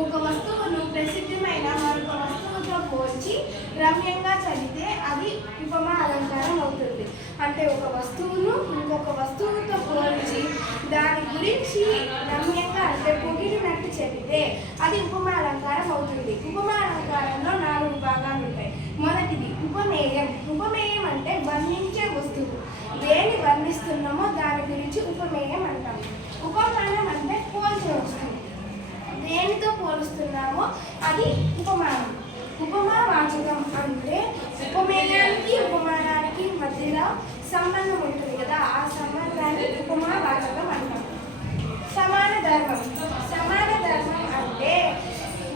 ఒక వస్తువును ప్రసిద్ధమైన మరొక వస్తువుతో పోల్చి రమ్యంగా చదివితే అది ఉపమా అలంకారం అవుతుంది. అంటే ఒక వస్తువును ఇంకొక వస్తువుతో పోల్చి దాని గురించి రమ్యంగా అంటే పొగిడినట్టు చెబితే అది ఉపమా అలంకారం అవుతుంది. ఉపమా అలంకారంలో 4 భాగాలు ఉంటాయి. మొదటిది ఉపమేయం. ఉపమేయం అంటే వర్ణించే వస్తువు. దేని వర్ణిస్తున్నామో దాని గురించి ఉపమేయం అంటాం. ఉపమానం అంటే పోల్చే వస్తువు. దేనితో పోలుస్తున్నామో అది ఉపమానం. ఉపమావాచకం అంటే ఉపమేయానికి ఉపమానానికి మధ్యలో సంబంధం ఉంటుంది కదా, ఆ సంబంధాన్ని ఉపమావాచకం అంటాం. సమాన ధర్మం. సమాన ధర్మం అంటే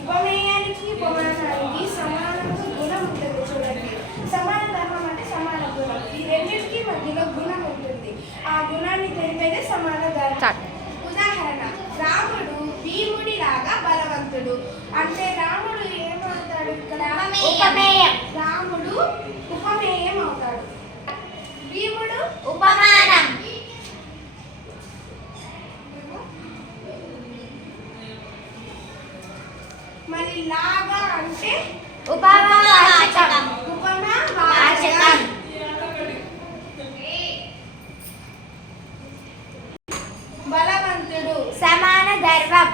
ఉపమేయానికి ఉపమానానికి సమానంగా గుణం ఉంటుంది. చూడండి, సమాన ధర్మం అంటే సమాన గుణం. ఈ రెండింటికి మధ్యలో గుణం ఉంటుంది. ఆ గుణాన్ని తెలిపేదే సమాన ధర్మం. ఉదాహరణ, రాముడు భీముడి లాగా బలవంతుడు. అంటే రాముడు ఏమవుతాడు ఇక్కడ? ఉపమేయం. రాముడు ఉపమేయం అవుతాడు. భీముడు ఉపమానం. మరి లాగా అంటే ఉపమావాచకం. ఉపమావాచకం. బలవంతుడు సమాన ధర్మం.